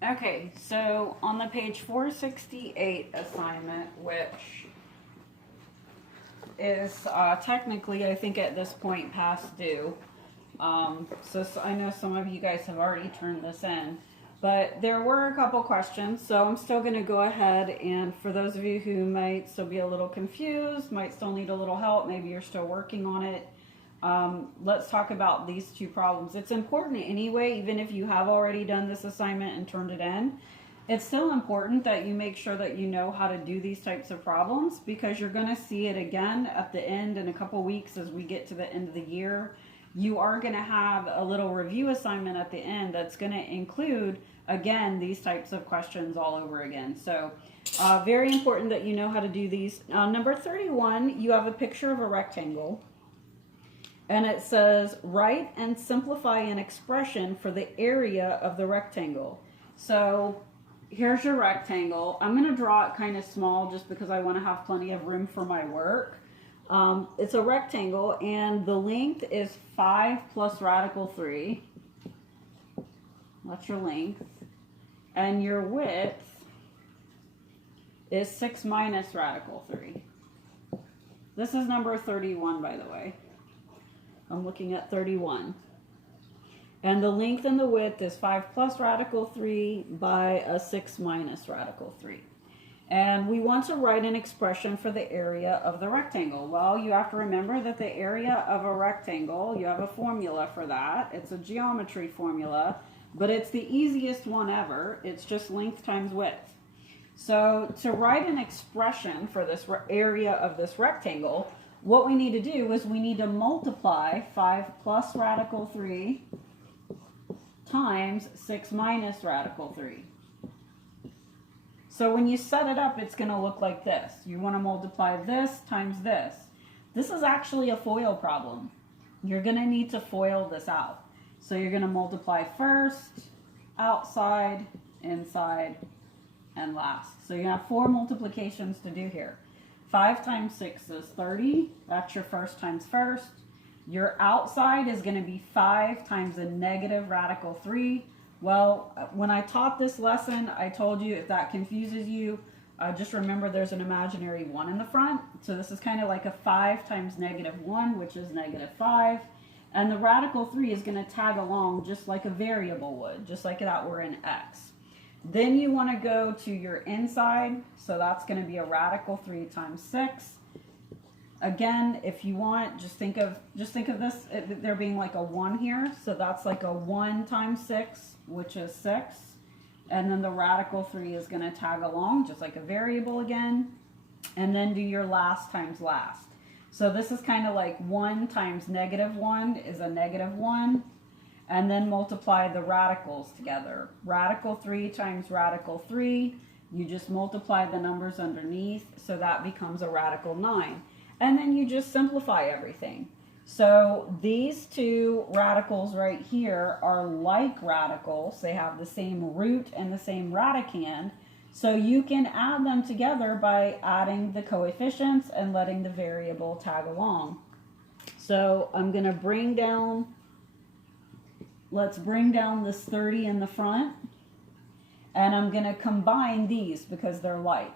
Okay, so on the page 468 assignment, which is technically, I think at this point, past due. So I know some of you guys have already turned this in, but there were a couple questions, so I'm still going to go ahead, and for those of you who might still be a little confused, might still need a little help, maybe you're still working on it, let's talk about these two problems. It's important anyway, even if you have already done this assignment and turned it in, it's still important that you make sure that you know how to do these types of problems, because you're going to see it again at the end in a couple weeks as we get to the end of the year. You are going to have a little review assignment at the end that's going to include, again, these types of questions all over again. So very important that you know how to do these. Number 31, you have a picture of a rectangle. And it says, write and simplify an expression for the area of the rectangle. So here's your rectangle. I'm going to draw it kind of small just because I want to have plenty of room for my work. It's a rectangle, and the length is 5 plus radical 3. That's your length. And your width is 6 minus radical 3. This is number 31, by the way. I'm looking at 31. And the length and the width is 5 plus radical 3 by a 6 minus radical 3. And we want to write an expression for the area of the rectangle. Well, you have to remember that the area of a rectangle, you have a formula for that. It's a geometry formula, but it's the easiest one ever. It's just length times width. So to write an expression for this area of this rectangle, what we need to do is we need to multiply 5 plus radical 3 times 6 minus radical 3. So when you set it up, it's going to look like this. You want to multiply this times this. This is actually a FOIL problem. You're going to need to FOIL this out. So you're going to multiply first, outside, inside, and last. So you have 4 multiplications to do here. 5 times 6 is 30. That's your first times first. Your outside is going to be 5 times a negative radical 3. Well, when I taught this lesson, I told you if that confuses you, just remember there's an imaginary 1 in the front. So this is kind of like a 5 times negative 1, which is negative 5. And the radical 3 is going to tag along just like a variable would, just like that were in x. Then you want to go to your inside. So that's going to be a radical 3 times 6. Again, if you want, just think of this, there being like a 1 here. So that's like a 1 times 6, which is 6. And then the radical 3 is going to tag along, just like a variable again. And then do your last times last. So this is kind of like 1 times negative 1 is a negative 1. And then multiply the radicals together. Radical 3 times radical 3. You just multiply the numbers underneath. So that becomes a radical 9. And then you just simplify everything. So these two radicals right here are like radicals. They have the same root and the same radicand. So you can add them together by adding the coefficients and letting the variable tag along. So I'm going to bring down, let's bring down this 30 in the front. And I'm going to combine these because they're like.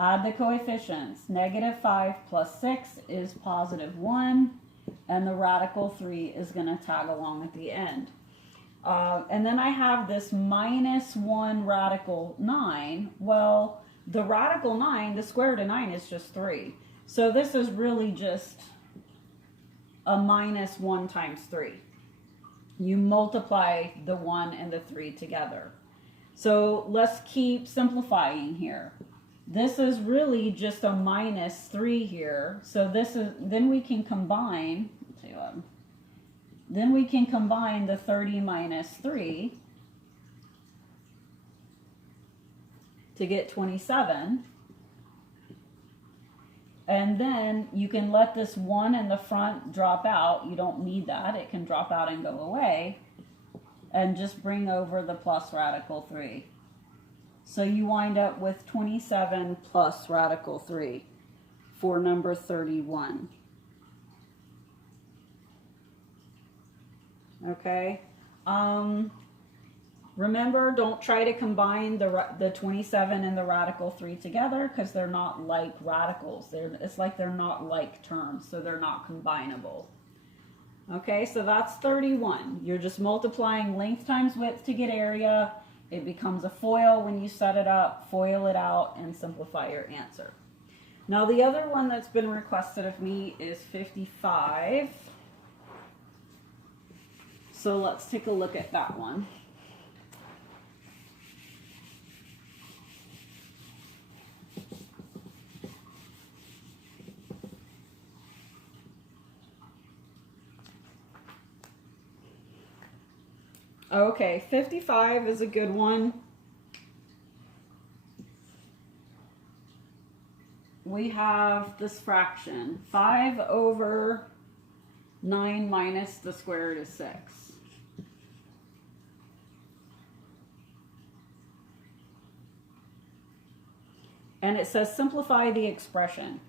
Add the coefficients. Negative 5 plus 6 is positive 1. And the radical 3 is going to tag along at the end. And then I have this minus 1 radical 9. Well, the radical 9, the square root of 9 is just 3. So this is really just a minus 1 times 3. You multiply the 1 and the 3 together. So let's keep simplifying here. This is really just a minus 3 here. So this is, then we can combine, then we can combine the 30 minus 3 to get 27. And then you can let this 1 in the front drop out. You don't need that. It can drop out and go away. And just bring over the plus radical 3. So you wind up with 27 plus radical 3 for number 31. Okay. Remember, don't try to combine the 27 and the radical 3 together because they're not like radicals. It's like they're not like terms, so they're not combinable. Okay, so that's 31. You're just multiplying length times width to get area. It becomes a FOIL when you set it up, FOIL it out, and simplify your answer. Now the other one that's been requested of me is 55. So let's take a look at that one. Okay, 55 is a good one. We have this fraction, 5 over 9 minus the square root of 6. And it says simplify the expression.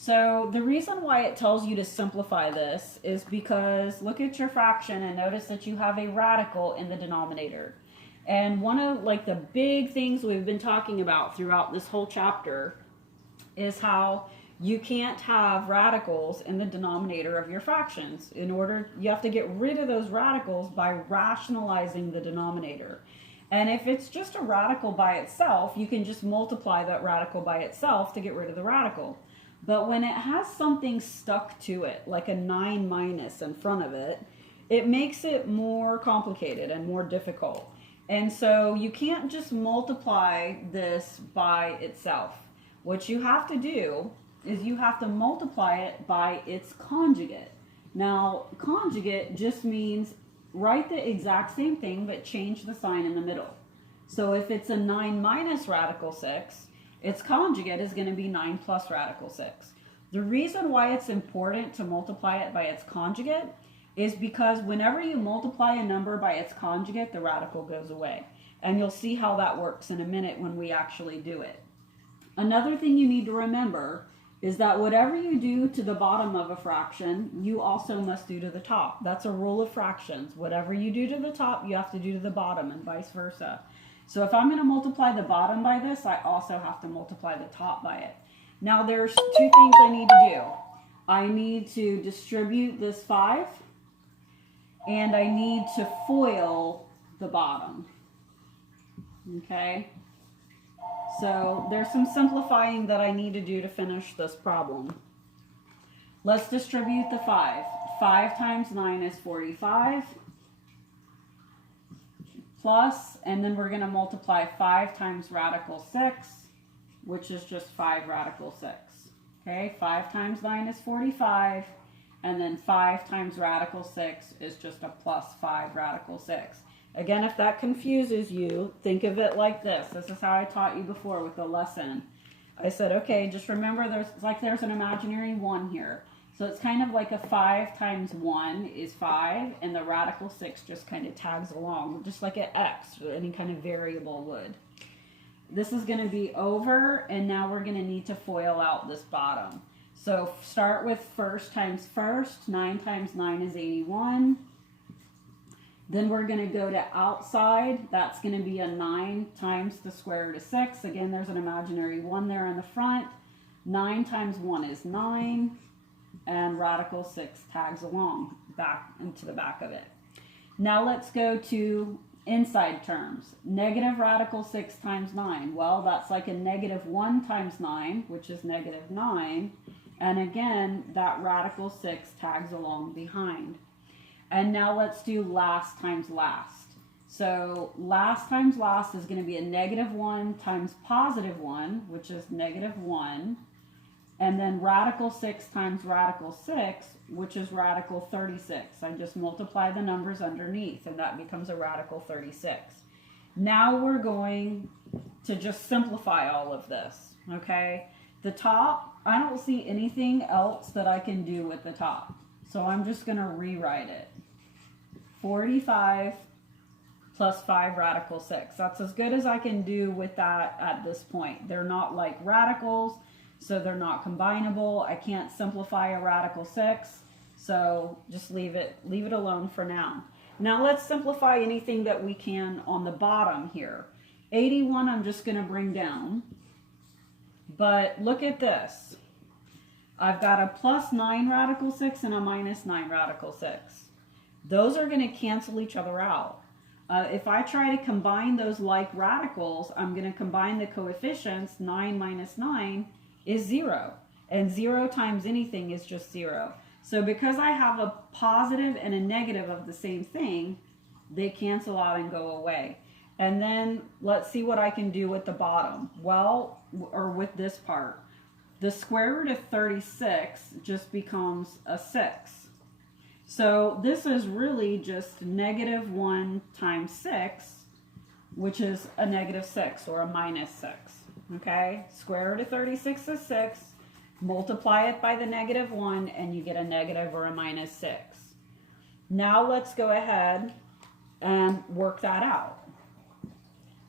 So the reason why it tells you to simplify this is because look at your fraction and notice that you have a radical in the denominator. And one of the big things we've been talking about throughout this whole chapter is how you can't have radicals in the denominator of your fractions. You have to get rid of those radicals by rationalizing the denominator. And if it's just a radical by itself, you can just multiply that radical by itself to get rid of the radical. But when it has something stuck to it, like a 9 minus in front of it, it makes it more complicated and more difficult. And so you can't just multiply this by itself. What you have to do is you have to multiply it by its conjugate. Now, conjugate just means write the exact same thing, but change the sign in the middle. So if it's a 9 minus radical 6, its conjugate is going to be 9 plus radical 6. The reason why it's important to multiply it by its conjugate is because whenever you multiply a number by its conjugate, the radical goes away. And you'll see how that works in a minute when we actually do it. Another thing you need to remember is that whatever you do to the bottom of a fraction, you also must do to the top. That's a rule of fractions. Whatever you do to the top, you have to do to the bottom, and vice versa. So if I'm going to multiply the bottom by this, I also have to multiply the top by it. Now there's two things I need to do. I need to distribute this 5, and I need to FOIL the bottom. Okay? So there's some simplifying that I need to do to finish this problem. Let's distribute the 5. 5 times 9 is 45. Plus, and then we're going to multiply 5 times radical 6, which is just 5 radical 6. Okay, 5 times 9 is 45, and then 5 times radical 6 is just a plus 5 radical 6. Again, if that confuses you, think of it like this. This is how I taught you before with the lesson. I said, okay, just remember there's an imaginary 1 here. So it's kind of like a 5 times 1 is 5, and the radical 6 just kind of tags along, just like an x or any kind of variable would. This is going to be over, and now we're going to need to FOIL out this bottom. So start with first times first. 9 times 9 is 81. Then we're going to go to outside. That's going to be a 9 times the square root of 6. Again, there's an imaginary 1 there in the front. 9 times 1 is 9. And radical 6 tags along back into the back of it. Now let's go to inside terms. Negative radical 6 times 9. Well, that's like a negative 1 times 9, which is negative 9. And again, that radical 6 tags along behind. And now let's do last times last. So last times last is going to be a negative 1 times positive 1, which is negative 1. And then radical 6 times radical 6, which is radical 36. I just multiply the numbers underneath, and that becomes a radical 36. Now we're going to just simplify all of this, okay? The top, I don't see anything else that I can do with the top. So I'm just going to rewrite it. 45 plus 5 radical 6. That's as good as I can do with that at this point. They're not like radicals, so they're not combinable. I can't simplify a radical 6, so just leave it alone for now. Now let's simplify anything that we can on the bottom here. 81 I'm just going to bring down. But look at this. I've got a plus 9 radical 6 and a minus 9 radical 6. Those are going to cancel each other out. If I try to combine those like radicals, I'm going to combine the coefficients. 9 minus 9 is 0. And 0 times anything is just 0. So because I have a positive and a negative of the same thing, they cancel out and go away. And then let's see what I can do with the bottom. Well, or with this part. The square root of 36 just becomes a 6. So this is really just negative 1 times 6, which is a negative 6 or a minus 6. Okay? Square root of 36 is 6. Multiply it by the negative 1 and you get a negative or a minus 6. Now let's go ahead and work that out.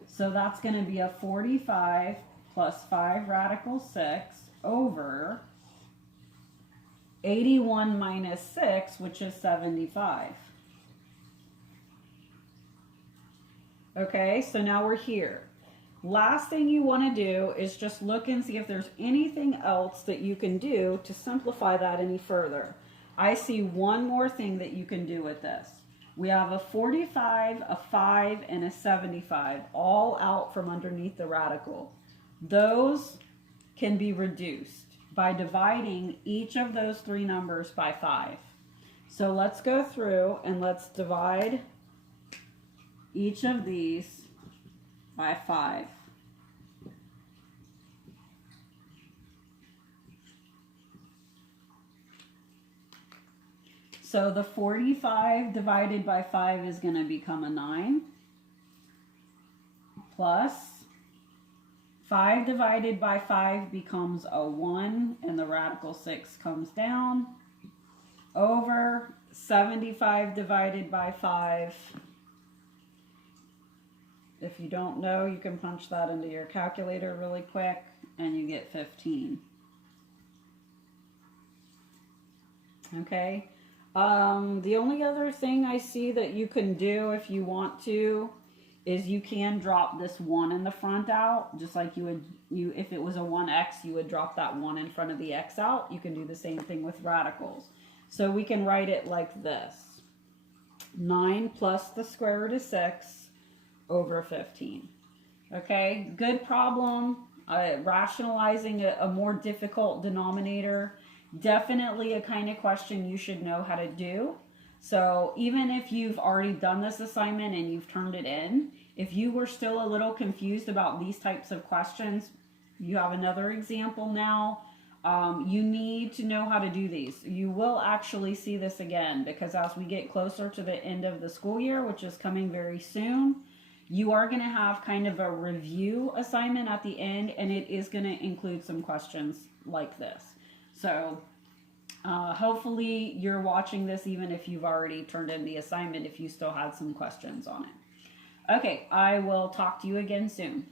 So that's going to be a 45 plus 5 radical 6 over 81 minus 6, which is 75. Okay, so now we're here. Last thing you want to do is just look and see if there's anything else that you can do to simplify that any further. I see one more thing that you can do with this. We have a 45, a 5, and a 75 all out from underneath the radical. Those can be reduced by dividing each of those three numbers by 5. So let's go through and let's divide each of these by 5. So the 45 divided by 5 is going to become a 9, plus 5 divided by 5 becomes a 1, and the radical 6 comes down, over 75 divided by 5. If you don't know, you can punch that into your calculator really quick, and you get 15. Okay. The only other thing I see that you can do if you want to is you can drop this 1 in the front out, just like if it was a 1x, you would drop that 1 in front of the x out. You can do the same thing with radicals. So we can write it like this. 9 plus the square root of 6 over 15. Okay, good problem. Rationalizing a more difficult denominator. Definitely a kind of question you should know how to do. So even if you've already done this assignment and you've turned it in, if you were still a little confused about these types of questions, you have another example now. You need to know how to do these. You will actually see this again because as we get closer to the end of the school year, which is coming very soon, you are going to have kind of a review assignment at the end, and it is going to include some questions like this. So hopefully you're watching this even if you've already turned in the assignment, if you still had some questions on it. Okay, I will talk to you again soon.